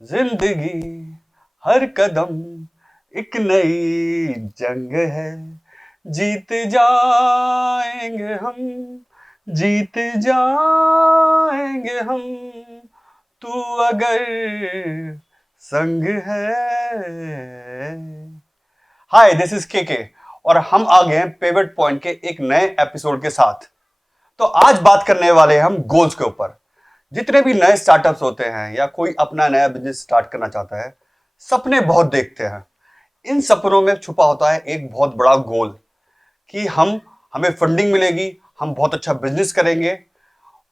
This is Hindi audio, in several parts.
जिंदगी हर कदम एक नई जंग है। जीत जाएंगे हम, जीत जाएंगे हम, तू अगर संग है। हाय, दिस इज के और हम आ गए हैं पिवट पॉइंट के एक नए एपिसोड के साथ। तो आज बात करने वाले हैं हम गोल्स के ऊपर। जितने भी नए स्टार्टअप्स होते हैं या कोई अपना नया बिजनेस स्टार्ट करना चाहता है, सपने बहुत देखते हैं। इन सपनों में छुपा होता है एक बहुत बड़ा गोल कि हमें फंडिंग मिलेगी, हम बहुत अच्छा बिजनेस करेंगे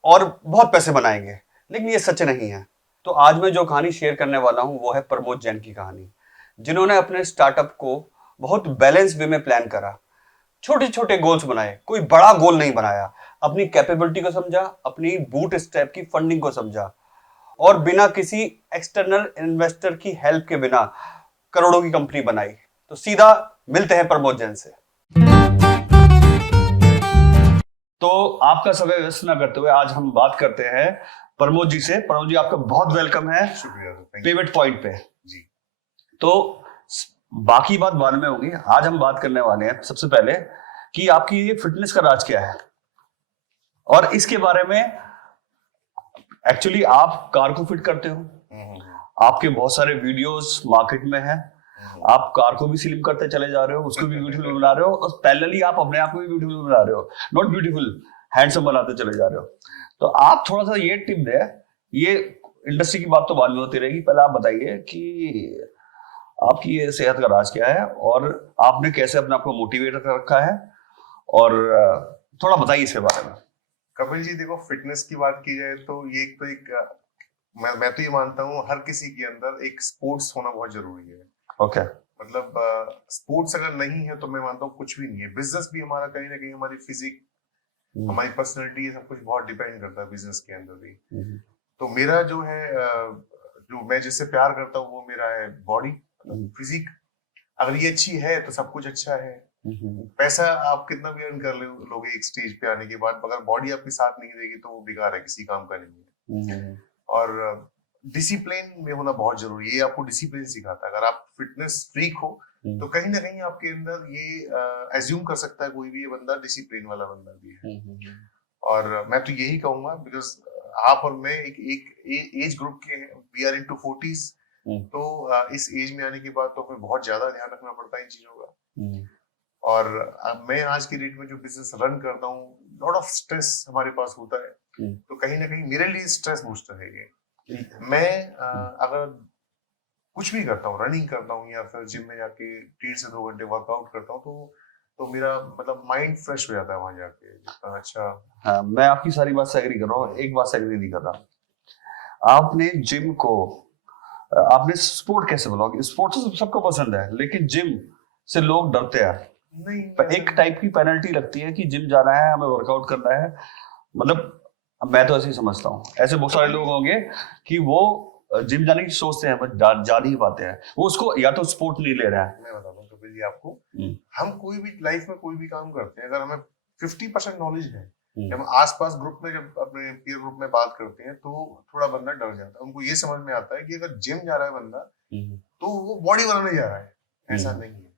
और बहुत पैसे बनाएंगे। लेकिन ये सच नहीं है। तो आज मैं जो कहानी शेयर करने वाला हूं वो है प्रमोद जैन की कहानी, जिन्होंने अपने स्टार्टअप को बहुत बैलेंस वे में प्लान करा। छोटे छोटे गोल्स बनाए, कोई बड़ा गोल नहीं बनाया। अपनी कैपेबिलिटी को समझा, अपनी बूट स्ट्रैप की फंडिंग को समझा और बिना किसी एक्सटर्नल इन्वेस्टर की हेल्प के बिना करोड़ों की कंपनी बनाई। तो सीधा मिलते हैं प्रमोद जैन से। तो आपका समय व्यस्त ना करते हुए आज हम बात करते हैं प्रमोद जी से। प्रमोद जी, आपका बहुत वेलकम है पिवट पॉइंट पे जी। तो बाकी बात बाद में होगी, आज हम बात करने वाले हैं सबसे पहले कि आपकी ये फिटनेस का राज क्या है और इसके बारे में। एक्चुअली आप कार को फिट करते हो, आपके बहुत सारे वीडियोस मार्केट में हैं, आप कार को भी स्लिम करते चले जा रहे हो, उसको भी ब्यूटीफुल बना रहे हो और पैरेलली आप अपने आप को भी ब्यूटीफुल बना रहे हो। नॉट ब्यूटीफुल, हैंडसम बनाते चले जा रहे हो। तो आप थोड़ा सा ये टिप दे, ये इंडस्ट्री की बात तो बाद में होती रहेगी, पहले आप बताइए कि आपकी ये सेहत का राज क्या है और आपने कैसे अपने आप को मोटिवेट कर रखा है, और थोड़ा बताइए इसके बारे में। कपिल जी, देखो, फिटनेस की बात की जाए तो ये मैं तो ये मानता हूँ हर किसी के अंदर एक स्पोर्ट्स होना बहुत जरूरी है। ओके। मतलब स्पोर्ट्स अगर नहीं है तो मैं मानता हूँ कुछ भी नहीं है। बिजनेस भी हमारा कहीं ना कहीं हमारी फिजिक, हमारी पर्सनैलिटी, सब कुछ बहुत डिपेंड करता है बिजनेस के अंदर भी। तो मेरा जो है, जो मैं जिससे प्यार करता हूँ वो मेरा है बॉडी, फिजिक। अगर ये अच्छी है तो सब कुछ अच्छा है। पैसा आप कितना भी अर्न कर लोगे एक स्टेज पे आने के बाद, अगर बॉडी आपकी साथ नहीं देगी तो वो बेकार है, किसी काम का नहीं है। और डिसिप्लिन में होना बहुत जरूरी है। ये आपको डिसिप्लिन सिखाता है। अगर आप फिटनेस फ्रीक हो तो कहीं ना कहीं आपके अंदर ये एज्यूम कर सकता है कोई भी, ये बंदा डिसिप्लिन वाला बंदा भी है। और मैं तो यही कहूंगा, बिकॉज आप और मैं एक एज ग्रुप के हैं, वी आर इनटू 40s। तो इस एज में आने के बाद तो हमें बहुत ज्यादा ध्यान रखना पड़ता है इन चीजों का। और मैं आज की डेट में जो बिजनेस रन करता हूँ, लॉट ऑफ स्ट्रेस हमारे पास होता है। तो कहीं ना कहीं मेरे लिए स्ट्रेस बूस्टर है ये। मैं अगर कुछ भी करता हूँ, रनिंग करता हूँ या फिर जिम में जाके 1.5 से 2 घंटे वर्कआउट करता हूँ, तो मेरा मतलब माइंड फ्रेश हो जाता है वहां जाके। जितना अच्छा। हाँ, मैं आपकी सारी बात से एग्री कर रहा हूँ। एक बात से एग्री नहीं कर रहा। आपने जिम को, आपने स्पोर्ट कैसे बोला? स्पोर्ट तो सबको पसंद है, लेकिन जिम से लोग डरते हैं। नहीं, एक टाइप की पेनल्टी लगती है कि जिम जाना है, हमें वर्कआउट करना है। मतलब मैं तो ऐसे ही समझता हूँ। ऐसे बहुत सारे लोग होंगे कि वो जिम जाने की सोचते हैं बट जा नहीं पाते हैं। वो उसको या तो स्पोर्ट नहीं ले रहा है। मैं बताता हूँ कपिल जी आपको, हम कोई भी लाइफ में कोई भी काम करते हैं, अगर हमें 50% नॉलेज है, जब हम आसपास ग्रुप में, जब अपने पीयर ग्रुप में बात करते हैं तो थोड़ा बंदा डर जाता है। उनको ये समझ में आता है कि अगर जिम जा रहा है बंदा तो वो बॉडी बनाने जा रहा है। ऐसा नहीं है,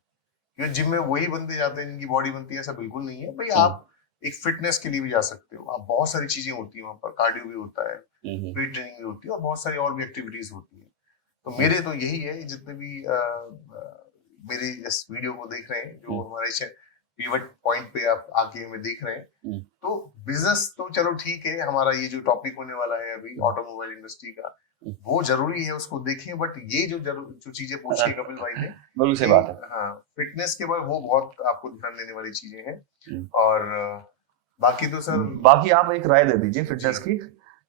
क्योंकि जिम में वही बंदे जाते हैं जिनकी बॉडी बनती है, ऐसा बिल्कुल नहीं है भाई। आप एक फिटनेस के लिए भी जा सकते हो। आप बहुत सारी चीजें होती है वहां पर, कार्डियो भी होता है, वेट ट्रेनिंग भी होती है और बहुत सारी और भी एक्टिविटीज होती है। तो मेरे तो यही है, जितने भी मेरे इस वीडियो को देख रहे हैं, जो हमारे पिवट पॉइंट पे आप आके हमें देख रहे हैं, तो बिजनेस तो चलो ठीक है। हमारा ये जो टॉपिक होने वाला है अभी ऑटोमोबाइल इंडस्ट्री का, वो जरूरी है, उसको देखें। बट ये जो चीजें पूछी कपिल भाई ने, बिल्कुल सही बात है। हाँ, फिटनेस के बाद वो बहुत आपको ध्यान देने वाली चीजें हैं। और बाकी तो सर, बाकी आप एक राय दे दीजिए फिटनेस की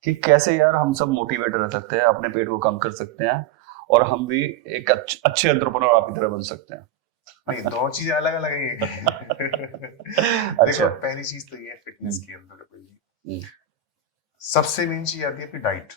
कि कैसे यार हम सब मोटिवेट रह सकते हैं, अपने पेट को कम कर सकते हैं और हम भी एक अच्छे एंटरप्रेन्योर आपकी तरह बन सकते हैं। नहीं, दो चीजें अलग अलग है। देखो, पहली चीज तो ये है फिटनेस के अंदर सबसे मेन चीज आती है आपकी डाइट।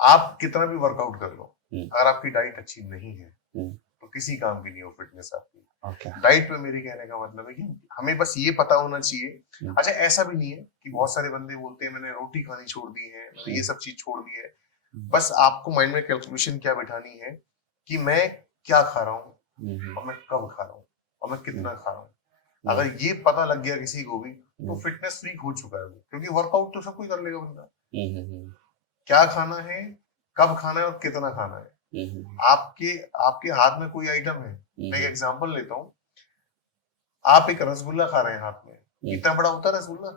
आप कितना भी वर्कआउट कर लो, अगर आपकी डाइट अच्छी नहीं है तो किसी काम की नहीं हो फिटनेस आपकी। डाइट में मेरे कहने का मतलब है कि हमें बस ये पता होना चाहिए। अच्छा, ऐसा भी नहीं है कि बहुत सारे बंदे बोलते हैं मैंने रोटी खानी छोड़ दी है, मैंने ये सब चीज छोड़ दी है। बस आपको माइंड में कैलकुलेशन क्या बिठानी है कि मैं क्या खा रहा हूँ और मैं कब खा रहा हूँ और मैं कितना खा रहा हूँ। अगर ये पता लग गया किसी को भी तो फिटनेस फ्रीक हो चुका है वो, क्योंकि वर्कआउट तो सब कोई कर लेगा बंदा। क्या खाना है, कब खाना है और कितना खाना है। आपके आपके हाथ में कोई आइटम है, मैं एक एग्जांपल लेता हूँ। आप एक रसगुल्ला खा रहे हैं हाथ में, इतना बड़ा होता है रसगुल्ला,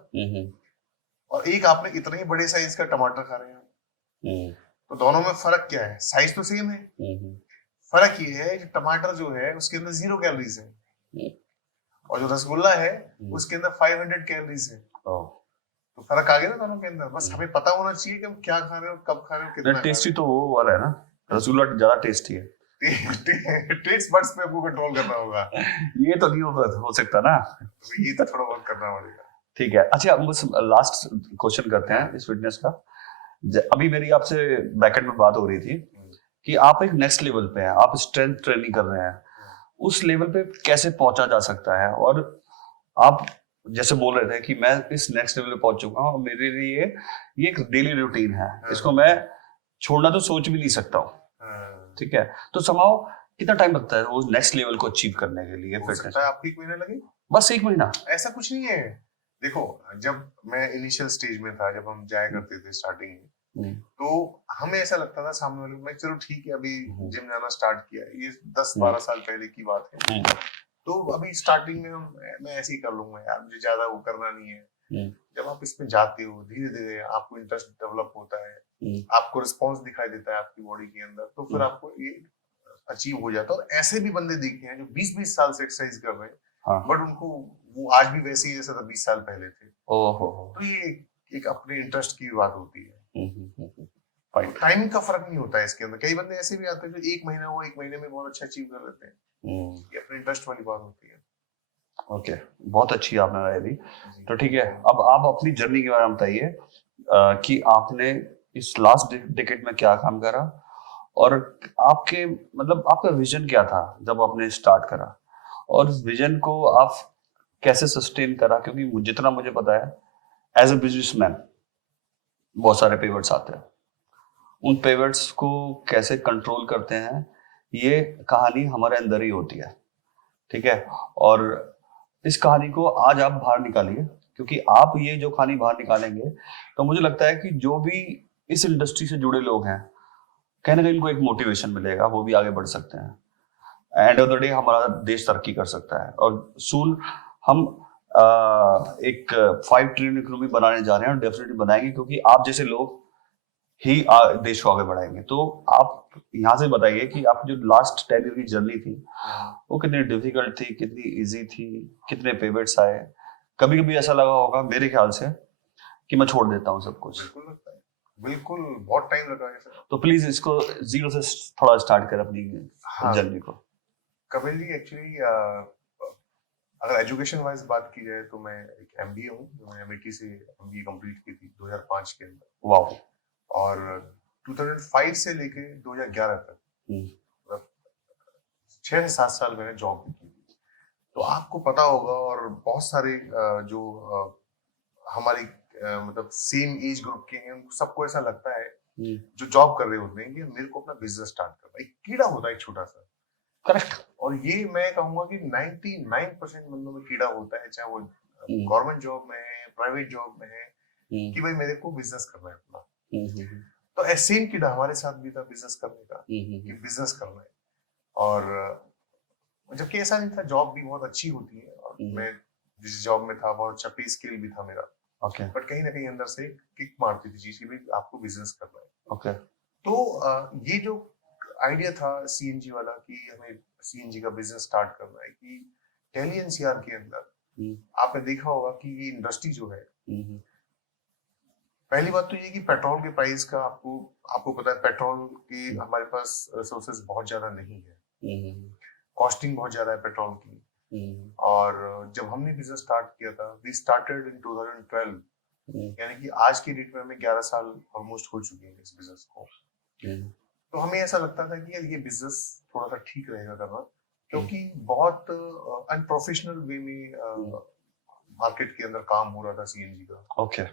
और एक आपने इतने ही बड़े साइज का टमाटर खा रहे हैं, तो दोनों में फर्क क्या है? साइज तो सेम है, फर्क ये है कि टमाटर जो है उसके अंदर 0 कैलोरीज है और जो रसगुल्ला है उसके अंदर 500 कैलोरीज है। तो फर्क आ गया ना दोनों के अंदर। बस हमें पता होना चाहिए कि हम क्या खा रहे हैं और कब खा रहे हैं, कितना खा रहे हैं। टेस्टी तो वो वाला है ना, रसगुल्ला ज्यादा टेस्टी है। टेस्ट बड्स पे आपको कंट्रोल करना होगा। ये तो नहीं हो सकता ना, तो ये तो थोड़ा बहुत करना पड़ेगा। ठीक है। अच्छा, बस लास्ट क्वेश्चन करते हैं इस फिटनेस का। अभी मेरी आपसे बैकेंड में बात हो रही थी कि आप एक नेक्स्ट लेवल पे हैं, आप स्ट्रेंथ ट्रेनिंग कर रहे हैं, उस लेवल पे कैसे पहुंचा जा सकता है? और आप जैसे बोल रहे थे कि मैं इस नेक्स्ट लेवल पे पहुंच चुका हूं और मेरे लिए ये एक डेली रूटीन है, इसको मैं छोड़ना तो सोच भी नहीं सकता हूँ, ठीक है? तो समाओ कितना टाइम लगता है वो नेक्स्ट लेवल को अचीव करने के लिए फिटनेस? आपको 1 महीना लगे? बस 1 महीना? ऐसा कुछ नहीं है। देखो, जब मैं इनिशियल स्टेज में था, जब हम जाया करते थे स्टार्टिंग में, तो हमें ऐसा लगता था सामने वाले को, मैं चलो ठीक है अभी जिम जाना स्टार्ट किया, ये 10-12 साल पहले की बात है, तो अभी स्टार्टिंग में मैं ऐसे ही कर लूंगा यार, मुझे ज्यादा वो करना नहीं है। जब आप इसमें जाते हो धीरे धीरे आपको इंटरेस्ट डेवलप होता है, आपको रिस्पॉन्स दिखाई देता है आपकी बॉडी के अंदर, तो फिर आपको ये अचीव हो जाता है। और ऐसे भी बंदे देखे हैं जो 20-20 साल से एक्सरसाइज कर रहे हैं, बट उनको वो आज भी वैसे ही जैसे 20 साल पहले थे। तो ये एक अपने इंटरेस्ट की बात होती है। टाइम का फर्क नहीं होता है इसके अंदर। कई बंदे ऐसे भी आते हैं जो 1 महीना वो 1 महीने में बहुत अच्छा अचीव कर लेते हैं। ये अपने इंटरेस्ट वाली बात होती है। ओके, बहुत अच्छी आपने राय दी। तो ठीक है, अब आप अपनी जर्नी के बारे में बताइए कि आपने इस लास्ट डिकेड में क्या काम करा और आपके मतलब आपका विजन क्या था जब आपने स्टार्ट करा, और विजन को आप कैसे सस्टेन करा? क्योंकि जितना मुझे पता है एज ए बिजनेसमैन बहुत सारे पिवट्स आते हैं, उन पिवट्स को कैसे कंट्रोल करते हैं ये कहानी हमारे अंदर ही होती है, ठीक है? और इस कहानी को आज आप बाहर निकालिए, क्योंकि आप ये जो कहानी बाहर निकालेंगे तो मुझे लगता है कि जो भी इस इंडस्ट्री से जुड़े लोग हैं कहीं ना कहीं इनको एक मोटिवेशन मिलेगा, वो भी आगे बढ़ सकते हैं। एंड ऑफ द डे हमारा देश तरक्की कर सकता है और सून हम एक 5 ट्रिलियन इकोनॉमी बनाने जा रहे हैं और डेफिनेटली बनाएंगे, क्योंकि आप जैसे लोग ही देश को आगे बढ़ाएंगे। तो आप यहाँ से बताइए कि आप जो लास्ट 10 ईयर की जर्नी थी वो कितनी डिफिकल्ट थी, कितनी इजी थी, कितने पिवट्स आए? कभी कभी ऐसा लगा होगा मेरे ख्याल से कि मैं छोड़ देता हूँ सब कुछ। बिल्कुल लगता है, बिल्कुल बहुत टाइम लगा है सर। तो प्लीज इसको जीरो से थोड़ा स्टार्ट कर अपनी जर्नी को। कपिल जी, एक्चुअली अगर एजुकेशन वाइज बात की जाए तो मैं एक एमबीए हूँ, जो मैं एमआईटी से एमबीए कंप्लीट की थी 2005 के अंदर। वाह। और 2005 से लेके 2011 तक 6 से 7 साल मैंने जॉब की। तो आपको पता होगा, और बहुत सारे जो हमारी मतलब सेम एज ग्रुप के हैं, सबको ऐसा लगता है जो जॉब कर रहे होते हैं कि मेरे को अपना बिजनेस स्टार्ट करना है। एक कीड़ा होता है एक छोटा सा, करेक्ट। और ये मैं कहूंगा कि 99% बंदों में कीड़ा होता है, चाहे वो गवर्नमेंट जॉब में है, प्राइवेट जॉब में है, कि भाई मेरे को बिजनेस करना है अपना। तो ऐसे ही कीड़ा हमारे साथ भी था बिजनेस करने का, कि बिजनेस करना है। और जबकि ऐसा नहीं था, जॉब भी बहुत अच्छी होती है और मैं जिस जॉब में था बहुत अच्छा पे स्केल भी था मेरा, बट कहीं ना कहीं अंदर से किक मारती थी चीज कि भाई आपको बिजनेस करना है। तो ये जो आइडिया था सीएनजी वाला कि हमें सीएनजी का बिजनेस स्टार्ट करना है, कि दिल्ली एनसीआर के अंदर आपने देखा होगा कि ये इंडस्ट्री जो है, पहली बात तो ये कि पेट्रोल के प्राइस का आपको पता है, पेट्रोल की हमारे पास रिसोर्सेज बहुत ज्यादा नहीं है, कॉस्टिंग बहुत ज्यादा है पेट्रोल की। और जब हमने बिजनेस स्टार्ट किया था, वी स्टार्टेड इन 2012, यानी कि आज की डेट में हमें 11 साल ऑलमोस्ट हो चुके हैं इस बिजनेस को। तो हमें ऐसा लगता था कि यार ये बिजनेस थोड़ा सा ठीक रहेगा करना, क्योंकि बहुत अनप्रोफेशनल वे में मार्केट के अंदर काम हो रहा था सीएनजी का।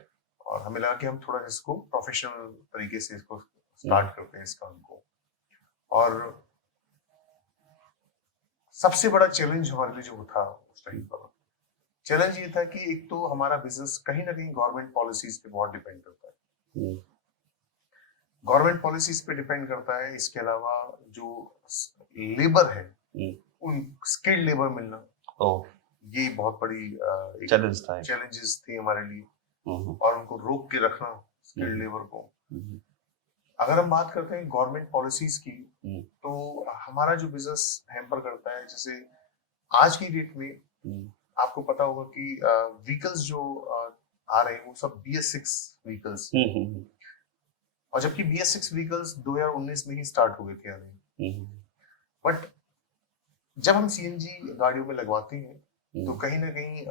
और हमें लगा कि हम थोड़ा इसको प्रोफेशनल तरीके से इसको स्टार्ट करते हैं इस काम को। और सबसे बड़ा चैलेंज हमारे लिए जो था उस टाइम पर, चैलेंज ये था कि एक तो हमारा बिजनेस कहीं ना कहीं गवर्नमेंट पॉलिसीज पे बहुत डिपेंड करता है, गवर्नमेंट पॉलिसीज पे डिपेंड करता है। इसके अलावा जो लेबर है, उन स्किल्ड लेबर मिलना, ये बहुत बड़ी चैलेंजेस थी हमारे लिए, और उनको रोक के रखना स्किल्ड लेबर को। अगर हम बात करते हैं गवर्नमेंट पॉलिसीज की, तो हमारा जो बिजनेस हैम्पर करता है, जैसे आज की डेट में आपको पता होगा कि व्हीकल्स जो आ रहे हैं वो सब BS6 व्हीकल्स, और जबकि BS6 व्हीकल्स 2019 में ही स्टार्ट हो गए थे आने। बट जब हम CNG गाड़ियों में लगवाते हैं तो कहीं ना कहीं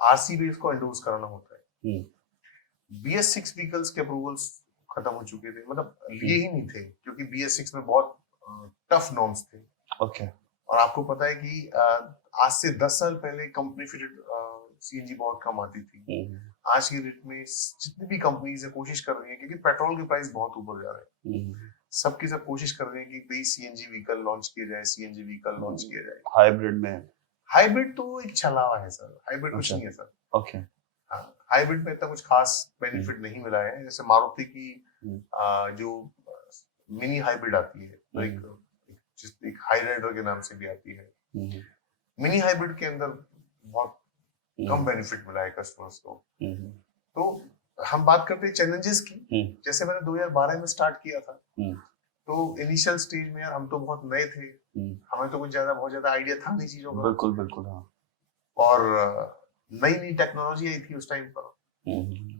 RC बेस को एंडोर्स कराना होता है। BS6 व्हीकल्स के अप्रूवल्स खत्म हो चुके थे, मतलब लिए ही नहीं थे, क्योंकि BS6 में बहुत टफ नॉर्म्स थे। और आपको पता है कि आज से 10 साल पहले कंपनी फिटेड CNG बहुत कम आती थी। आज की डेट में जितनी भी कंपनीज है कोशिश कर रही है, क्योंकि पेट्रोल के प्राइस बहुत ऊपर जा रहे हैं, सबकी सब कोशिश कर रहे हैं कि भाई CNG व्हीकल लॉन्च किया जाए, CNG व्हीकल लॉन्च किया जाए। हाइब्रिड तो एक छलावा है सर, हाइब्रिड कुछ नहीं है सर। हाँ, हाइब्रिड में इतना कुछ खास बेनिफिट नहीं मिला है। जैसे मारुति की जो मिनी हाइब्रिड आती है, तो एक हाई राइडर के नाम से भी आती है, मिनी हाइब्रिड के अंदर बहुत कम बेनिफिट मिला है कस्टमर्स को। तो हम बात करते हैं चैलेंजेस की। जैसे मैंने 2012 में स्टार्ट किया था, तो इनिशियल स्टेज में यार हम तो बहुत नए थे, हमें तो कुछ बहुत ज्यादा आइडिया था नहीं चीजों का। बिल्कुल हाँ। और नई टेक्नोलॉजी आई थी उस टाइम पर,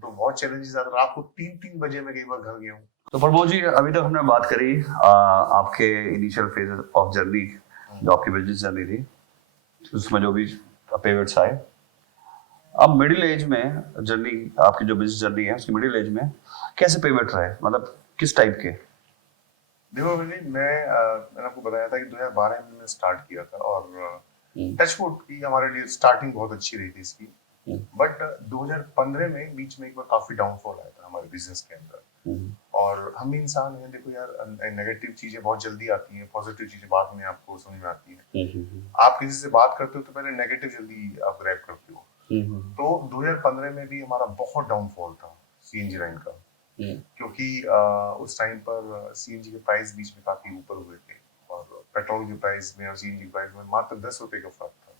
तो बहुत चैलेंजेस आते। रात को 3-3 बजे मैं कई बार घर गया हूँ। तो प्रमोद जी, अभी तक हमने बात करी आपके इनिशियल फेज ऑफ जर्नी, जो आपकी बिजनेस जर्नी थी, उसमें जो भी पिवट्स आए। अब मिडिल एज में जर्नी, आपकी जो बिजनेस जर्नी है उसकी मिडिल एज में कैसे पिवट रहे, मतलब किस टाइप के? देखो मैंने आपको बताया था कि 2012 में मैंने स्टार्ट किया था, और टचवुड की हमारे लिए स्टार्टिंग बहुत अच्छी रही थी इसकी। बट 2015 में बीच में एक बार काफी डाउनफॉल आया था हमारे बिजनेस के अंदर। और हम इंसान हैं, देखो यार, नेगेटिव चीजें बहुत जल्दी आती हैं, पॉजिटिव चीजें बाद में आपको समझ में आती है। आप किसी से बात करते हो तो पहले नेगेटिव जल्दी आप ग्रैब करते हो। तो 2015 में भी हमारा बहुत डाउनफॉल था CNG लाइन का, क्योंकि उस टाइम पर CNG के प्राइस बीच में काफी ऊपर हुए थे, और पेट्रोल के प्राइस में और CNG के प्राइस में मात्र 10 रुपए का फर्क था।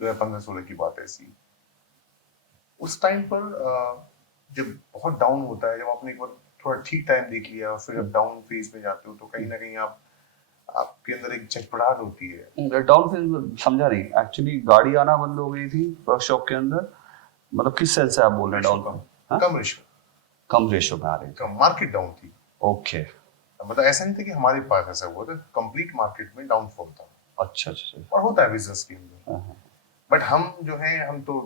2015-16 की बात ऐसी। उस टाइम पर जब बहुत डाउन होता है, जब आपने एक बार थोड़ा ठीक टाइम देख लिया, फिर जब डाउन फेज में जाते हो, तो कहीं ना कहीं आपके अंदर एक चटपटाहट होती है। डाउन फेज में समझा नहीं, एक्चुअली गाड़ी आना बंद हो गई थी वर्कशॉप के अंदर, मतलब किस सेंस से आप बोल रहे हैं डाउन? कम रेशो में आ रही थी, मार्केट डाउन थी। ओके, मतलब ऐसा नहीं था कि हमारे पास ऐसा हुआ था, कंप्लीट मार्केट में डाउनफॉल था। अच्छा। और होता है बिजनेस के अंदर। बट हम जो है, हम तो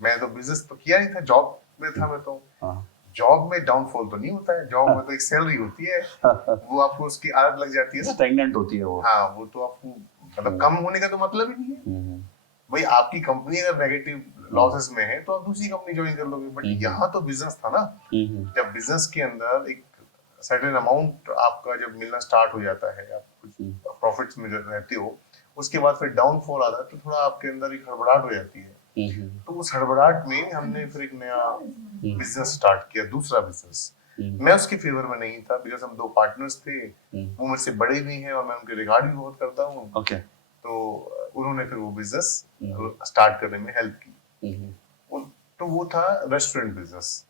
मैं तो बिजनेस तो किया नहीं था, जॉब में था मैं तो। जॉब में डाउनफॉल तो नहीं होता है, जॉब में तो एक सैलरी होती है, वो आपको उसकी आदत लग जाती है, स्टैग्नेंट होती है वो। हाँ, वो तो आपको मतलब कम होने का तो मतलब ही नहीं है। भाई आपकी कंपनी अगर नेगेटिव लॉसेस में है तो आप दूसरी कंपनी ज्वाइन कर लोगे। बट यहाँ तो बिजनेस था ना, जब बिजनेस के अंदर एक सर्टेन अमाउंट आपका जब मिलना स्टार्ट हो जाता है, आप कुछ प्रॉफिट्स में रहते हो, उसके बाद फिर डाउनफॉल आता है, तो थोड़ा आपके अंदर एक हड़बड़ाहट हो जाती है। तो उस हड़बड़ाहट में हमने फिर एक नया बिजनेस स्टार्ट किया, दूसरा बिजनेस। मैं उसके फेवर में नहीं था, बिकॉज हम 2 पार्टनर्स थे, वो मुझसे बड़े भी हैं और मैं उनके रिगार्ड भी बहुत करता हूँ। तो उन्होंने फिर वो बिजनेस स्टार्ट करने में हेल्प की। तो वो था रेस्टोरेंट बिजनेस।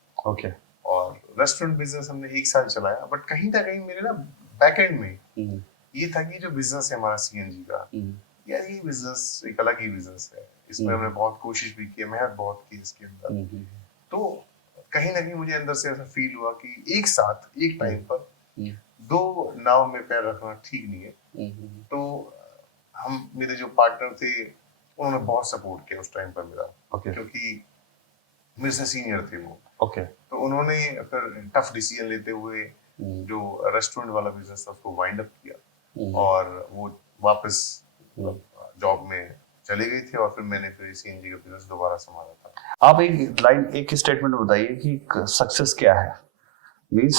और रेस्टोरेंट बिजनेस हमने 1 साल चलाया। बट कहीं ना कहीं मेरे ना बैक एंड में ये था कि जो बिजनेस है हमारा CNG का, यार ये बिजनेस एक अलग ही बिजनेस है, इसमें हमने बहुत कोशिश भी की, मेहनत बहुत की इसके अंदर। तो कहीं ना कहीं मुझे अंदर से ऐसा फील हुआ कि एक साथ एक टाइम पर 2 नाव में पैर रखना ठीक नहीं है। तो हम, मेरे जो पार्टनर थे, उन्होंने बहुत सपोर्ट किया उस टाइम पर मेरा, क्योंकि मेरे से सीनियर थे वो। तो उन्होंने फिर टफ डिसीजन लेते हुए जो रेस्टोरेंट वाला बिजनेस था उसको वाइंड अप किया, और वो वापस जॉब में चले गए थे, और फिर मैंने फिर CNG का बिजनेस दोबारा संभाला था। आप एक स्टेटमेंट बताइए कि सक्सेस क्या है, मीन्स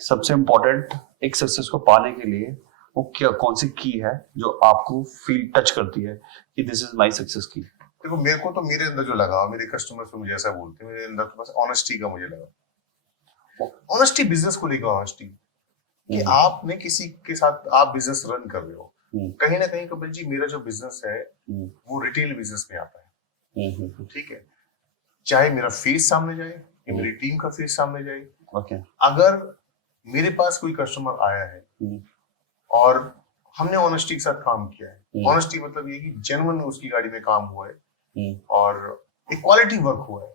सबसे इम्पोर्टेंट एक सक्सेस को पाने के लिए वो क्या कौन सी की है जो आपको फील टच करती है कि दिस इज माय सक्सेस की? देखो मेरे को तो मेरे अंदर जो लगा, मेरे कस्टमर्स तो मुझे ऐसा बोलते हैं, मेरे अंदर तो बस ऑनेस्टी का मुझे लगा। ऑनेस्टी, बिजनेस को लेकर ऑनेस्टी, कि आपने किसी के साथ आप बिजनेस रन कर रहे हो, कहीं ना कहीं कपिल जी मेरा जो बिजनेस है वो रिटेल बिजनेस में आता है। ठीक है, चाहे मेरा फेस सामने जाए या मेरी टीम का फेस सामने जाए, अगर मेरे पास कोई कस्टमर आया है और हमने ऑनेस्टी के साथ काम किया है, ऑनेस्टी मतलब ये कि जेन्युइन उसकी गाड़ी में काम हुआ है और एक क्वालिटी वर्क हुआ है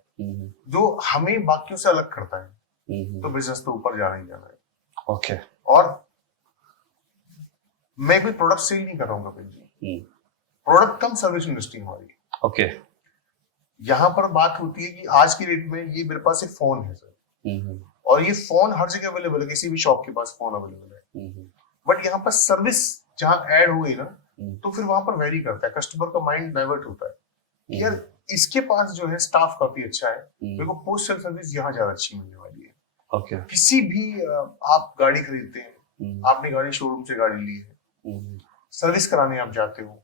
जो हमें बाकियों से अलग करता है, तो बिजनेस तो ऊपर जाना ही जाना है। ओके। और मैं कोई प्रोडक्ट सेल नहीं कर रहा हूँ कपिल जी, प्रोडक्ट कम सर्विस इंडस्ट्री हमारी। ओके। यहाँ पर बात होती है कि आज की डेट में ये मेरे पास एक फोन है सर, और ये फोन हर जगह अवेलेबल है, किसी भी शॉप के पास फोन अवेलेबल है, बट यहाँ पर सर्विस जहाँ ऐड हो गई ना, तो फिर वहां पर वेरी करता है, कस्टमर का माइंड डाइवर्ट होता है कि यार इसके पास जो है स्टाफ काफी अच्छा है, मेरे को पोस्टल सर्विस यहाँ ज्यादा अच्छी मिलने वाली है। ओके। किसी भी आप गाड़ी खरीदते हैं, आपने गाड़ी शोरूम से गाड़ी ली है, सर्विस कराने आप जाते हो,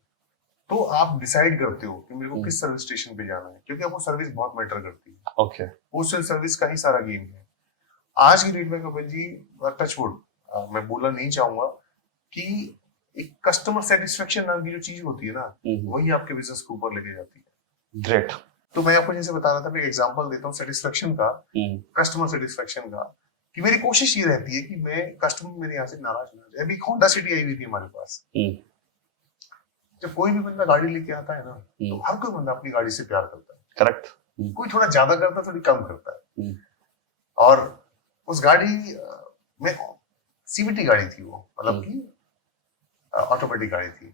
तो आप डिसाइड करते हो कि मेरे को किस सर्विस स्टेशन पे जाना है, क्योंकि आपको सर्विस बहुत मैटर करती है। ओके। पोस्टल सर्विस का ही सारा गेम है आज की डेट में कपिल जी। टचवुड मैं बोलना नहीं चाहूंगा कि एक कस्टमर सेटिस्फेक्शन नाम की जो चीज होती है ना, वही आपके बिजनेस को ऊपर लेके जाती है। ग्रेट। तो मैं आपको जैसे बता रहा था, मैं एक एग्जांपल देता हूँ सेटिस्फेक्शन का, कस्टमर सेटिस्फेक्शन का, कि मेरी कोशिश ये रहती है कि मैं कस्टमर मेरे यहाँ से नाराज ना जाए। अभी होंडा सिटी आई हुई थी हमारे पास, जब कोई भी बंदा गाड़ी लेके आता है ना, तो हर कोई बंदा अपनी गाड़ी से प्यार करता है। करेक्ट। कोई थोड़ा ज्यादा करता है, थोड़ी कम करता है। और उस गाड़ी में सीवीटी गाड़ी थी वो, मतलब कि ऑटोमेटिक गाड़ी थी।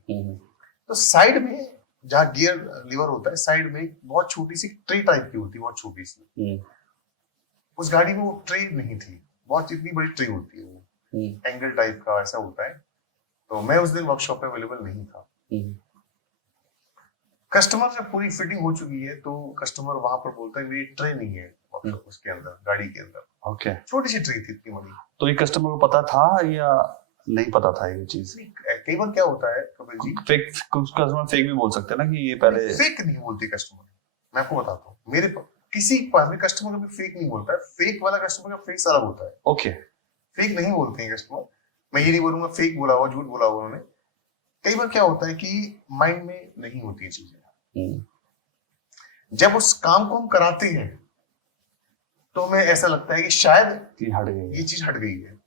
तो साइड में जहाँ गियर लीवर होता है, साइड में बहुत छोटी सी ट्रे टाइप की होती है, बहुत छोटी सी। उस गाड़ी में वो ट्रे नहीं थी, बहुत इतनी बड़ी ट्रे होती है वो, एंगल टाइप का ऐसा होता है। तो मैं उस दिन वर्कशॉप में अवेलेबल नहीं था। कस्टमर जब पूरी फिटिंग हो चुकी है, तो कस्टमर वहां पर बोलता है मेरी ट्रे नहीं है उसके अंदर, गाड़ी के अंदर। ओके। छोटी सी ट्रे थी इतनी बड़ी। तो ये कस्टमर को पता था या नहीं पता था ये चीज? कई बार क्या होता है Kapil ji, fake customer fake भी बोल सकते हैं ना कि ये पहले। फेक नहीं बोलते कस्टमर, मैं आपको बताता हूँ। मेरे किसी पास भी कस्टमर कभी फेक नहीं बोलता है, फेक वाला कस्टमर का फेस अलग होता है। ओके। फेक नहीं बोलते हैं कस्टमर, मैं ये नहीं बोलूंगा फेक बोला हुआ, झूठ बोला हुआ उन्होंने। कई बार क्या होता है कि माइंड में नहीं होती है चीजें, जब उस काम को हम कराते हैं तो हमें ऐसा लगता है कि शायद ये चीज हट गई है।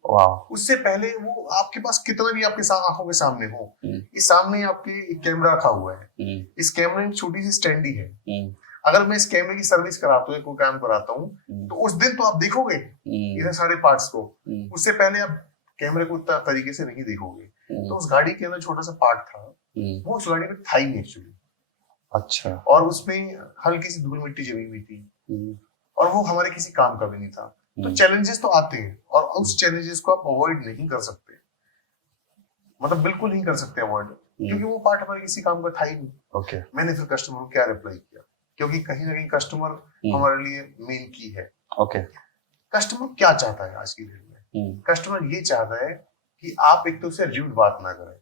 उससे पहले वो आपके पास कितना भी आपके आंखों के सामने हो, इस सामने आपके एक कैमरा रखा हुआ है, इस कैमरे में छोटी सी स्टैंड ही है। अगर मैं इस कैमरे की सर्विस कराता हूँ, कोई काम कराता हूँ, तो उस दिन तो आप देखोगे इतने सारे पार्ट्स को, उससे पहले आप कैमरे को उतना तरीके से नहीं देखोगे। तो उस गाड़ी के अंदर छोटा सा पार्ट था, वो उस गाड़ी में था ही नहीं एक्चुअली। अच्छा। और उसमें हल्की सी धूल मिट्टी जमी हुई थी, और वो हमारे किसी काम का भी नहीं था। तो चैलेंजेस तो आते हैं, और उस चैलेंजेस को आप अवॉइड नहीं कर सकते, मतलब बिल्कुल नहीं कर सकते अवॉइड, क्योंकि वो पार्ट हमारे किसी काम का था ही नहीं। मैंने फिर कस्टमर को क्या रिप्लाई किया, क्योंकि कहीं ना कहीं कस्टमर हमारे लिए मेन की है। कस्टमर क्या चाहता है आज की डेट में? कस्टमर ये चाहता है कि आप एक तो उसे रूड बात ना करें।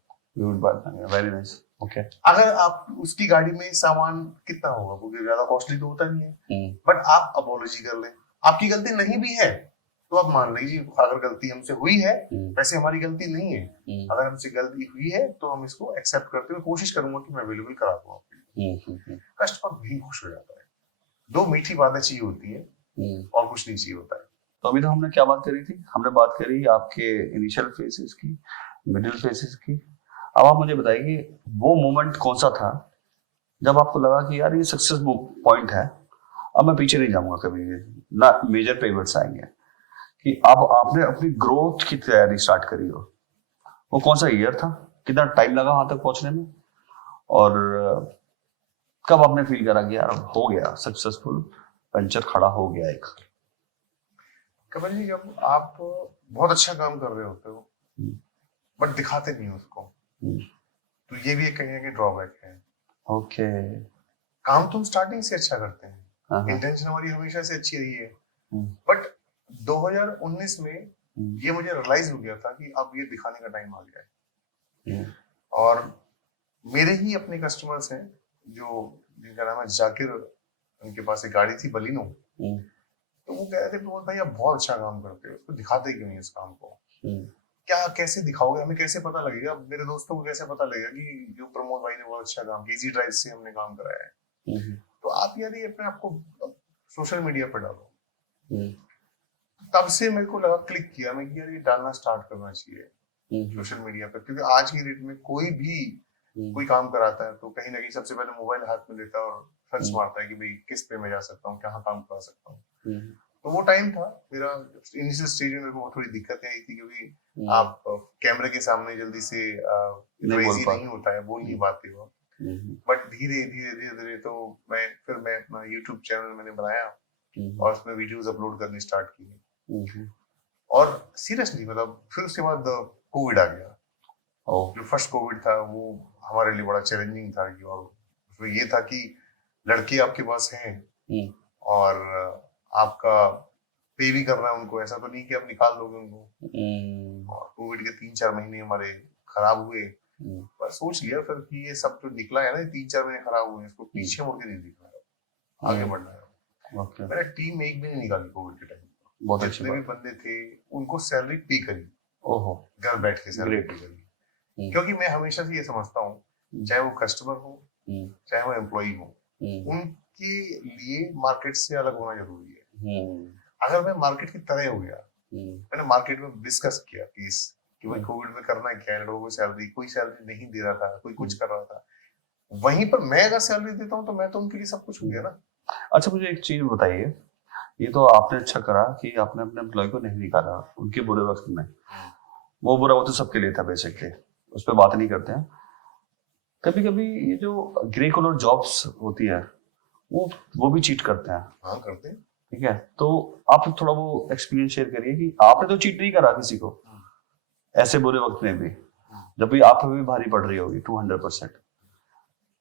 Very nice. ओके। अगर आप उसकी गाड़ी में सामान कितना होगा, क्योंकि ज्यादा कॉस्टली तो होता नहीं है, बट आप अपॉलॉजी कर लें, आपकी गलती नहीं भी है तो आप मान लीजिए अगर गलती हमसे हुई है, वैसे हमारी गलती नहीं है, अगर हमसे गलती हुई है तो हम इसको एक्सेप्ट करते हुए कोशिश करूंगा कि मैं अवेलेबल करा दूं आपको। कस्टमर भी खुश हो जाता है। दो मीठी बातें चाहिए होती है और कुछ नहीं चाहिए होता है। तो अभी तो हमने क्या बात करी थी? हमने बात करी आपके इनिशियल फेजेस की, मिडिल फेजेस की। अब आप मुझे बताइए वो मोमेंट कौन सा था जब आपको लगा कि यार ये सक्सेस पॉइंट है, अब मैं पीछे नहीं जाऊंगा कभी ना, मेजर पिवट्स आएंगे, कि अब आपने अपनी ग्रोथ की तैयारी स्टार्ट करी हो। वो कौन सा ईयर था, कितना टाइम लगा वहां तक पहुंचने में, और कब आपने फील करा कि यार हो गया सक्सेसफुल, वेंचर खड़ा हो गया एक? कपिल जी, जब आप बहुत अच्छा काम कर रहे होते हो बट दिखाते नहीं उसको, तो ये भी एक कहीं ना कहीं ड्रॉबैक है। ओके। काम तो हम स्टार्टिंग से अच्छा करते हैं, इंटेंशन हमारी हमेशा से अच्छी रही है, बट 2019 में ये मुझे रियलाइज हो गया था कि अब ये दिखाने का टाइम आ गया है। और मेरे ही अपने कस्टमर्स हैं जो जिनका नाम है जाकिर, उनके पास एक गाड़ी थी बलिनो, तो वो कह रहे थे प्रमोद भाई आप बहुत अच्छा काम करते हो, उसको दिखाते क्यों नहीं इस काम को? क्या कैसे दिखाओगे, हमें कैसे पता लगेगा, मेरे दोस्तों को कैसे पता लगेगा कि जो प्रमोद भाई ने बहुत अच्छा काम किया, इजी ड्राइव से हमने काम कराया है। तो आप यदि अपने आपको सोशल मीडिया पर डालो, तब से मेरे को लगा, क्लिक किया मैं कि यार ये डालना स्टार्ट करना चाहिए सोशल मीडिया पे, क्योंकि आज की डेट में कोई भी कोई काम कराता है तो कहीं ना कहीं सबसे पहले मोबाइल हाथ में लेता है और सर्च मारता है कि भाई किस पे मैं जा सकता हूँ, कहाँ काम करा सकता हूँ। तो वो टाइम था मेरा, इनिशियल स्टेज में मेरे को थोड़ी दिक्कतें आई थी, क्योंकि आप कैमरे के सामने जल्दी से इजी नहीं होता है, बोल नहीं पाते हो। बट धीरे धीरे धीरे धीरे तो मैं अपना यूट्यूब चैनल मैंने बनाया और उसमें वीडियोस अपलोड करनी स्टार्ट की। और सीरियसली मतलब फिर उसके बाद कोविड आ गया। जो फर्स्ट कोविड था वो हमारे लिए बड़ा चैलेंजिंग था, कि और उसमें ये था कि लड़के आपके पास हैं और आपका पे भी करना है उनको, ऐसा तो नहीं कि आप निकाल दोगे उनको। और कोविड के 3-4 महीने हमारे खराब हुए, पर सोच लिया फिर कि ये सब जो निकला है ना, 3-4 महीने खराब हुए, इसको पीछे मुड़ के नहीं देखना है, आगे बढ़ना है। मेरा टीम एक भी नहीं निकाली कोविड के टाइम, जितने भी बंदे थे उनको सैलरी पे करी, घर बैठ के सैलरी पे करी। क्योंकि मैं हमेशा से ये समझता हूँ, चाहे वो कस्टमर हो चाहे वो एम्प्लॉई हो, उनके लिए मार्केट से अलग होना जरूरी है। अगर मैं मार्केट की तरह हो गया, मैंने मार्केट में डिस्कस किया कि भाई कोविड में करना क्या है, लोगों को सैलरी, कोई सैलरी नहीं दे रहा था, कोई कुछ कर रहा था, वहीं पर मैं अगर सैलरी देता हूँ तो मैं तो उनके लिए सब कुछ हो गया ना। अच्छा मुझे एक चीज बताइए, ये तो आपने अच्छा करा कि आपने अपने एम्प्लॉय को नहीं निकाला उनके बुरे वक्त में, वो बुरा वक्त तो सबके लिए था बेसिकली, उस पर बात नहीं करते हैं। कभी कभी ये जो ग्रे कलर जॉब्स होती है वो भी चीट करते हैं। हाँ करते हैं। ठीक है, तो आप थोड़ा वो एक्सपीरियंस शेयर करिए कि आपने तो चीट नहीं करा किसी को ऐसे बुरे वक्त में भी, जब भी आप पे भी भारी पड़ रही होगी 200%,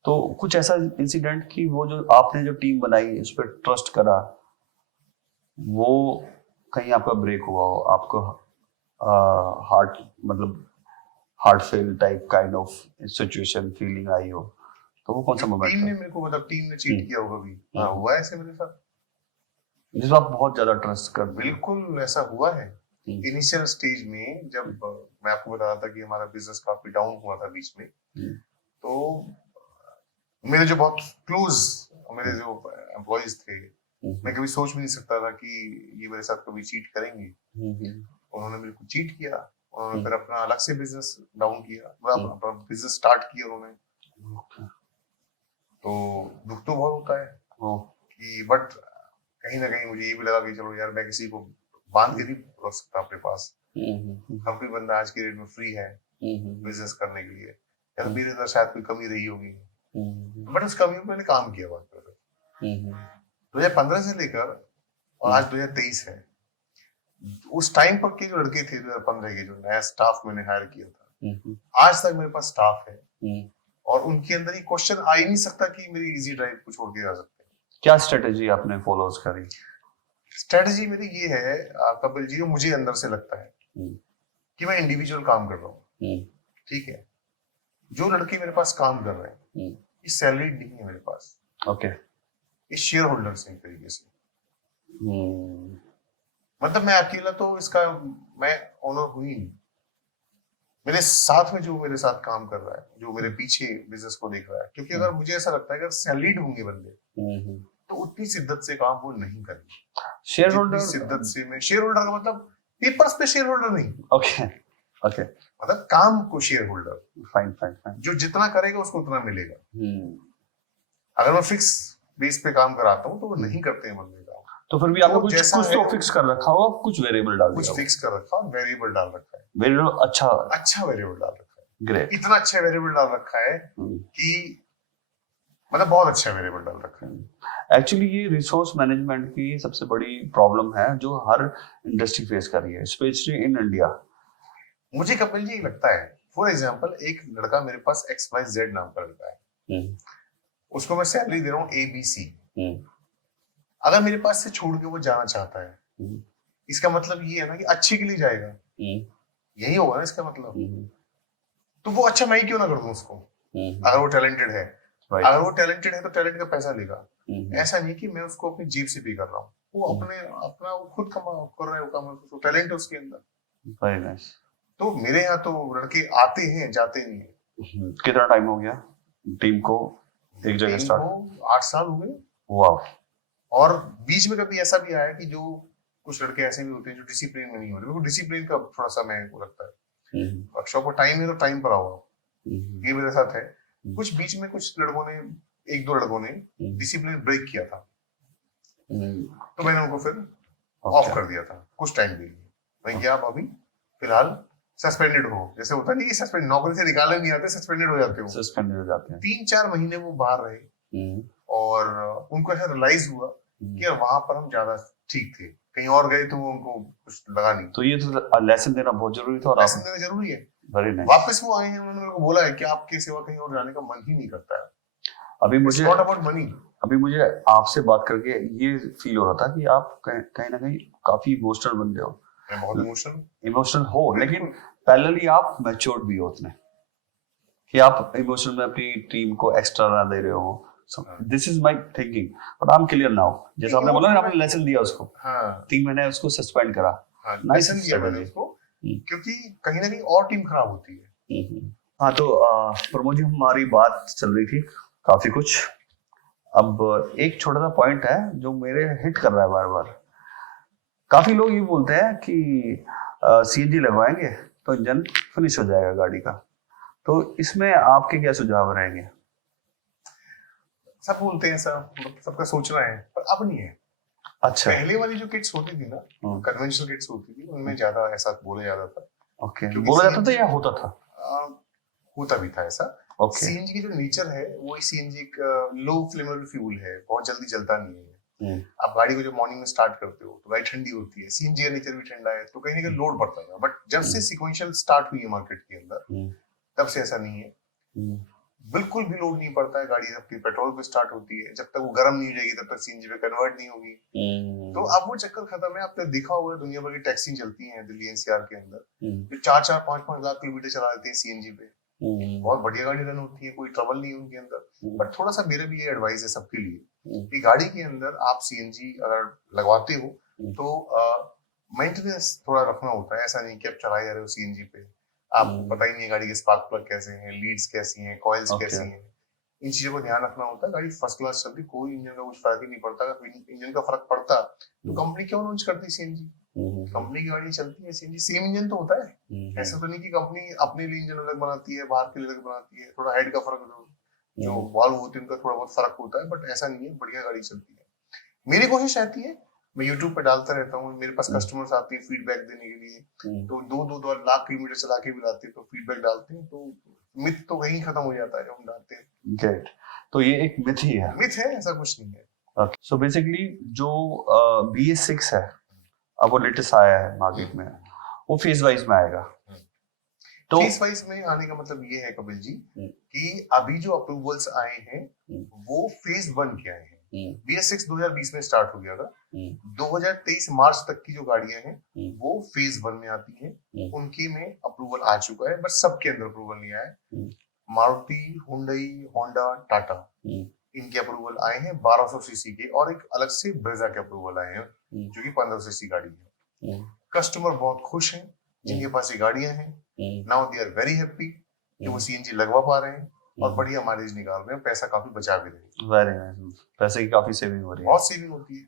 तो कुछ ऐसा इंसिडेंट कि वो जो आपने जो टीम बनाई उस पर ट्रस्ट करा, वो कहीं आपका ब्रेक हुआ हो, आपको हार्ट मतलब heart fail type kind of situation feeling आई हो, तो वो कौन सा मोमेंट टीम ने मेरे को मतलब टीम ने चीट किया होगा भी? हाँ हुआ ऐसे मेरे साथ, जिसमें आप बहुत ज्यादा ट्रस्ट कर। बिल्कुल ऐसा हुआ है। इनिशियल स्टेज में जब मैं आपको बता रहा था कि हमारा बिजनेस काफी डाउन हुआ था बीच में, तो मेरे जो बहुत क्लोज मेरे जो एम्प्लॉइज थे, मैं कभी सोच भी नहीं सकता था कि ये मेरे साथ कभी चीट करेंगे। उन्होंने मेरे को चीट किया, उन्होंने फिर अपना अलग से बिजनेस डाउन किया, मतलब अपना बिजनेस स्टार्ट किया उन्होंने। तो दुख तो बहुत होता है कि, बट कहीं ना कहीं मुझे ये भी लगा कि चलो यार मैं किसी को बांध के नहीं रख सकता अपने पास। हर कोई बंदा आज की डेट में फ्री है बिजनेस करने के लिए, या तो मेरे अंदर शायद कोई कमी रही होगी, बट उस कमी पर मैंने काम किया बात कर 2015 से लेकर और आज 2023 है। उस टाइम पर के जो लड़के थे 2015 के, जो नया स्टाफ मैंने हायर किया था, आज तक मेरे पास स्टाफ है और उनके अंदर ये क्वेश्चन आ ही नहीं सकता कि मेरी इजी ड्राइव को छोड़ के जा सकते हैं। क्या स्ट्रेटेजी आपने फॉलो करी? स्ट्रेटेजी मेरी ये है कपिल जी, मुझे अंदर से लगता है कि मैं इंडिविजुअल काम कर रहा हूँ, ठीक है। जो लड़के मेरे पास काम कर रहे हैं ये सैलरी नहीं है मेरे पास, ओके, ये शेयर होल्डर्स हैं एक तरीके से। मतलब मैं अकेला तो इसका मैं ओनर हूं ही नहीं, मेरे साथ में जो मेरे साथ काम कर रहा है, जो मेरे पीछे बिजनेस को देख रहा है, क्योंकि अगर मुझे ऐसा लगता है अगर सैलरीड होंगे बंदे तो उतनी शिद्दत से काम वो नहीं करेंगे। शेयर होल्डर शिद्दत से, मैं शेयर होल्डर का मतलब पेपर्स पे शेयर होल्डर नहीं, ओके ओके, मतलब काम को share holder, fine fine fine, जो जितना करेगा उसको उतना मिलेगा। अगर मैं फिक्स बेस पे काम कराता हूँ तो वो नहीं करते हैं बंदे का, तो फिर भी आपने कुछ तो फिक्स कर रखा हो, कुछ वेरिएबल डाल दिया, कुछ फिक्स कर रखा और वेरिएबल डाल रखा है। वेरिएबल अच्छा वेरिएबल डाल रखा है, ग्रेट, इतना अच्छा वेरिएबल डाल रखा है कि मतलब बहुत अच्छा वेरिएबल डाल रखा है। एक्चुअली ये रिसोर्स मैनेजमेंट की सबसे बड़ी प्रॉब्लम है जो हर इंडस्ट्री फेस कर रही है, स्पेशली इन इंडिया। मुझे कपिल जी लगता है, फॉर एग्जांपल एक लड़का मेरे पास XYZ नाम का लड़का है, उसको मैं सैलरी दे रहा हूँ ABC, अगर मेरे पास से छोड़ के वो जाना चाहता है, इसका मतलब ये है ना कि अच्छे के लिए जाएगा, यही होगा ना इसका मतलब। तो वो अच्छा मैं ही क्यों ना कर दूं उसको, अगर वो टैलेंटेड है। अगर वो टैलेंटेड है तो टैलेंट का पैसा लेगा। ऐसा नहीं कि मैं उसको अपनी जेब से पे कर रहा हूँ, वो अपना वो खुद कर रहा है वो काम, तो टैलेंट है उसके अंदर। Very nice. तो मेरे यहाँ तो लड़के आते हैं जाते नहीं है। कितना टाइम हो गया टीम को एक जगह टीम स्टार्ट? को 8 साल हो गए। वाह। और बीच में कभी ऐसा भी आया कि जो कुछ लड़के ऐसे भी होते हैं जो डिसिप्लिन में नहीं होते, मेरे को डिसिप्लिन का थोड़ा सा मेरे को लगता है। वर्कशॉप को टाइम है तो टाइम पर आओ, ये मेरे साथ है। कुछ बीच में कुछ लड़कों ने, एक दो लड़कों ने डिसिप्लिन ब्रेक किया था, तो मैंने उनको फिर ऑफ कर दिया था कुछ टाइम के लिए। मैं क्या, आप अभी फिलहाल सस्पेंडेड हो, जैसे होता नहीं, सस्पेंड नौकरी से निकाले नहीं आते, सस्पेंडेड हो जाते हो। सस्पेंडेड हो जाते हैं। 3-4 महीने वो बाहर रहे और उनको ऐसा रियलाइज हुआ कि यार वहां पर हम ज्यादा ठीक थे, कहीं और गए तो उनको कुछ लगा नहीं। तो ये तो लेसन देना बहुत जरूरी था, और लेसन देना जरूरी है। Very nice. वापस वो आए हैं, उन्होंने मेरे को बोला है कि आपके सिवा कहीं और जाने का मन ही नहीं करता है। अभी मुझे नॉट अबाउट मनी। अभी मुझे आपसे बात करके ये फील हो रहा था कि आप कहीं ना कहीं काफी इमोशनल बन गए हो। मैं बहुत इमोशनल हो, लेकिन पैरेलली आप मैच्योर्ड भी हो उतने कि आप इमोशनल में अपनी टीम को एक्स्ट्रा ना दे रहे हो। This is my thinking, but I am clear now. जैसे आपने बोला ना, आपने लेसन दिया उसको, 3 महीने उसको सस्पेंड करा। लेसन दिया मैंने उसको, क्योंकि कहीं ना कहीं और टीम खराब होती है। हाँ, तो प्रमोद जी, हमारी बात चल रही थी काफी कुछ। अब एक छोटा सा पॉइंट है जो मेरे हिट कर रहा है बार बार। काफी लोग ये बोलते हैं कि सीएनजी लगवाएंगे तो इंजन फिनिश हो जाएगा गाड़ी का, तो इसमें आपके क्या सुझाव रहेंगे? सब बोलते हैं, सबका सोचना है, पर अब नहीं है। अच्छा। पहले वाली जो किट्स होती थी ना, कन्वेंशनल किट्स होती थी, उनमें ज्यादा ऐसा बोला जाता था। ओके, बोला जाता था या होता था? होता भी था ऐसा। ओके। सीएनजी की जो नेचर है वो सीएनजी का लो फ्लेमेबल फ्यूल है, बहुत जल्दी जलता नहीं है। आप गाड़ी को जब मॉर्निंग में स्टार्ट करते हो तो गाड़ी ठंडी होती है, सीएनजी का नेचर भी ठंडा है, तो कहीं ना कहीं लोड बढ़ता था। बट जब से सीक्वेंशियल स्टार्ट हुई है मार्केट के अंदर, तब से ऐसा नहीं है। बिल्कुल भी लोड नहीं पड़ता है। गाड़ी अपनी पेट्रोल पे स्टार्ट होती है, जब तक वो गर्म नहीं हो जाएगी तब तक सीएनजी पे कन्वर्ट नहीं होगी। तो अब वो चक्कर खत्म है। आपने देखा होगा दुनिया भर की टैक्सी चलती हैं दिल्ली एनसीआर के अंदर, जो 4-4, 5-5 लाख किलोमीटर चला देते हैं सीएनजी पे। बहुत बढ़िया गाड़ी रन होती है, कोई ट्रबल नहीं है उनके अंदर। बट थोड़ा सा मेरा भी ये एडवाइस है सबके लिए कि गाड़ी के अंदर आप सीएनजी अगर लगवाते हो तो मेंटेनेंस थोड़ा रखना होता है। ऐसा नहीं कि आप चलाए जा रहे हो सीएनजी पे, आपको पता ही नहीं है गाड़ी के स्पार्क प्लग कैसे हैं, लीड्स कैसी हैं, कॉइल्स कैसी हैं। इन चीजों को ध्यान रखना होता है। गाड़ी फर्स्ट क्लास चलती, कोई इंजन का कुछ फर्क ही नहीं पड़ता। अगर इंजन का फर्क पड़ता तो कंपनी क्यों लॉन्च करती सीएनजी? कंपनी की गाड़ी चलती है सीएनजी, सेम इंजन तो होता है। ऐसा तो नहीं कि कंपनी अपने लिए इंजन अलग बनाती है, बाहर के लिए अलग बनाती है। थोड़ा हेड का फर्क, जो वाल्व होते हैं उनका थोड़ा बहुत फर्क होता है, बट ऐसा नहीं है, बढ़िया गाड़ी चलती है। मेरी कोशिश रहती है, मैं YouTube पे डालता रहता हूँ, मेरे पास कस्टमर्स आते हैं फीडबैक देने के लिए, तो 2-2 लाख किलोमीटर चला के भी लाते हैं, तो फीडबैक डालते हैं, तो मिथ तो वहीं खत्म हो जाता है जब हम डालते हैं। ग्रेट। तो ये एक मिथ ही है? मिथ है, ऐसा कुछ नहीं है। सो बेसिकली जो BS6 है, अब वो लेटेस्ट आया है मार्केट में, वो फेज वाइज में आएगा। तो फेज वाइज में आने का मतलब ये है कपिल जी कि अभी जो अप्रूवल्स आए हैं वो फेज 1 के आए हैं। BS6 2020 में स्टार्ट हो गया था। 2023 मार्च तक की जो गाड़ियां हैं वो फेज 1 में आती हैं। उनके में अप्रूवल आ चुका है, बस सबके अंदर अप्रूवल नहीं आया है। मारुति, हुंडई, होंडा, टाटा, इनके अप्रूवल आए हैं 1200 सीसी के, और एक अलग से ब्रेजा के अप्रूवल आए हैं जो कि 1500 सीसी गाड़ी है। कस्टमर बहुत खुश हैं जिनके पास ये गाड़ियां हैं। Now they are very happy कि वो सीएनजी लगवा पा रहे हैं और बढ़िया माइलेज निकाल रहे हैं, पैसा काफी बचा भी रहे हैं। Very nice. पैसे की काफी सेविंग हो रही है। बहुत सेविंग होती है।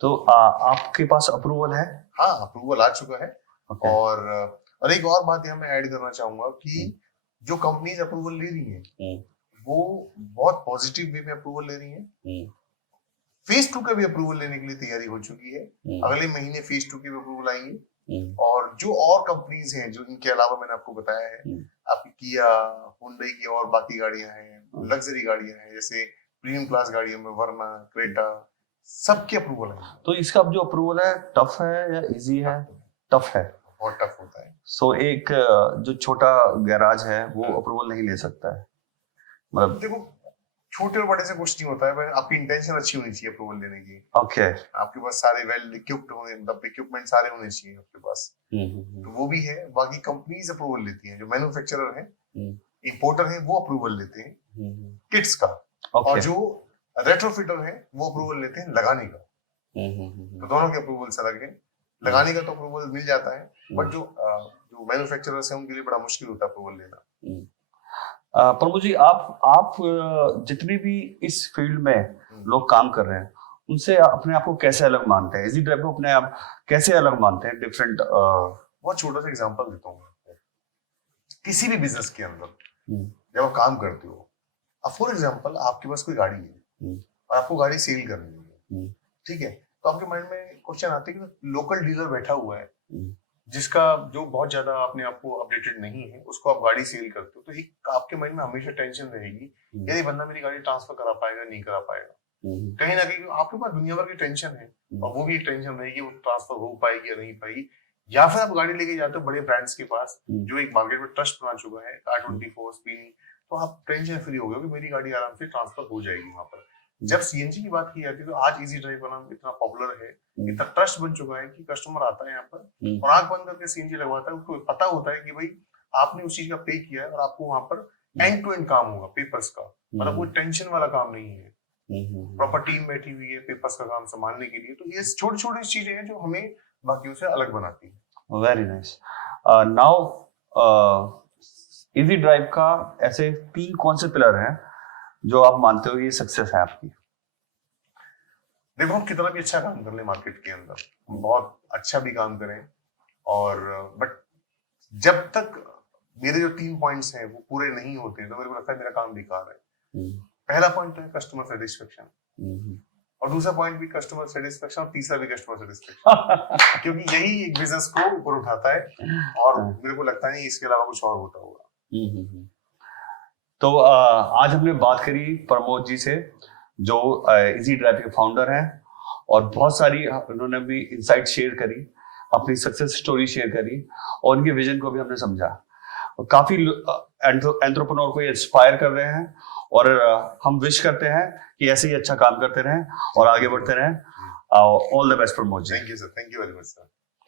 तो आपके पास अप्रूवल है? हाँ, अप्रूवल आ चुका है। और एक और बात यहाँ मैं ऐड करना चाहूंगा कि जो कंपनीज अप्रूवल ले रही हैं वो बहुत पॉजिटिव वे में अप्रूवल ले रही हैं। फेज 2 का भी अप्रूवल लेने के लिए तैयारी हो चुकी है। अगले महीने फेज 2 के भी अप्रूवल आएंगे। और जो और कंपनीज हैं जो इनके अलावा मैंने आपको बताया है, आपकी किया, हुंडई की और बाकी गाड़ियां हैं, लग्जरी गाड़ियां हैं, जैसे प्रीमियम क्लास गाड़ियों में वर्ना, क्रेटा, सबके अप्रूवल है। तो इसका जो अप्रूवल है टफ है या इजी है? टफ है, बहुत टफ होता है। सो एक जो छोटा गैराज है वो अप्रूवल नहीं ले सकता है? मतलब देखो, छोटे और बड़े से कुछ नहीं होता है, पर आपकी इंटेंशन अच्छी होनी चाहिए अप्रूवल लेने की। ओके। आपके पास सारे वेल इक्विप्ड होने, मतलब इक्विपमेंट सारे होने चाहिए आपके पास। तो वो भी है। बाकी कंपनीज अप्रूवल लेती हैं, जो मैन्युफैक्चरर हैं, इंपोर्टर हैं, वो अप्रूवल लेते हैं किट्स का। और जो रेट्रोफिटर हैं वो अप्रूवल लेते हैं लगाने का। तो दोनों के अप्रूवल अलग है। लगाने का तो अप्रूवल मिल जाता है, बट जो मैन्युफैक्चरर्स हैं उनके लिए बड़ा मुश्किल होता है अप्रूवल लेना। प्रभु जी, आप जितने भी इस फील्ड में लोग काम कर रहे हैं, उनसे अपने आप को कैसे अलग मानते हैं? इजी ड्राइव को अपने आप कैसे अलग मानते हैं? डिफरेंट बहुत छोटा सा एग्जांपल देता हूँ। किसी भी बिजनेस के अंदर जब आप काम करते हो, फॉर एग्जांपल आपके पास कोई गाड़ी है और आपको गाड़ी सेल करनी है, ठीक है, तो आपके माइंड में क्वेश्चन आते हैं कि लोकल डीलर बैठा हुआ है जिसका जो बहुत ज्यादा अपने आप को अपडेटेड नहीं है, उसको आप गाड़ी सेल करते हो, तो एक आपके माइंड में हमेशा टेंशन रहेगी, यदि बंदा मेरी गाड़ी ट्रांसफर करा पाएगा नहीं करा पाएगा। कहीं ना कहीं आपके पास दुनिया भर की टेंशन है, और वो भी एक टेंशन रहेगी वो ट्रांसफर हो पाएगी या नहीं पाएगी। या फिर आप गाड़ी लेके जाते हो बड़े ब्रांड्स के पास जो एक मार्केट में ट्रस्ट बना चुका है, कार24, स्पीनी, तो आप टेंशन फ्री हो गए कि मेरी गाड़ी आराम से ट्रांसफर हो जाएगी वहां पर। जब सीएनजी की बात की जाती है, तो आज इजी ड्राइव का नाम इतना पॉपुलर है, इतना ट्रस्ट बन चुका है कि कस्टमर आता है यहाँ पर और आंख बंद करके सीएनजी लगवाता है। उसको पता होता है कि भाई आपने उस चीज का पे किया है और आपको वहां पर एंड टू एंड काम होगा पेपर्स का, मतलब कोई टेंशन वाला काम नहीं है। प्रॉपर टीम बैठी हुई है पेपर्स का काम संभालने के लिए। तो ये छोटी छोटी चीजें हैं जो हमें बाकियों से अलग बनाती है। Very nice. Now easy drive का ऐसे 3 कौन से पिलर हैं जो आप मानते हो ये सक्सेस है आपकी? देखो, हम कितना भी अच्छा काम कर ले मार्केट के अंदर, हम बहुत अच्छा भी काम करें, और बट जब तक मेरे जो 3 पॉइंट्स हैं वो पूरे नहीं होते, तो मेरे को लगता है मेरा काम बेकार है। पहला पॉइंट है कस्टमर सेटिस्फेक्शन, और दूसरा पॉइंट भी कस्टमर सेटिस्फेक्शन, और तीसरा भी कस्टमर सेटिस्फेक्शन क्योंकि यही एक बिजनेस को ऊपर उठाता है, और मेरे को लगता नहीं इसके अलावा कुछ और होता होगा। तो आज हमने बात करी प्रमोद जी से, जो इजी ड्राइव के फाउंडर हैं, और बहुत सारी उन्होंने भी इनसाइट शेयर करी, अपनी सक्सेस स्टोरी शेयर करी, और उनके विजन को भी हमने समझा। काफी एंटरप्रेन्योर को इंस्पायर कर रहे हैं, और हम विश करते हैं कि ऐसे ही अच्छा काम करते रहें और आगे बढ़ते रहें। All the best Pramod ji. Thank you sir, thank you very much sir.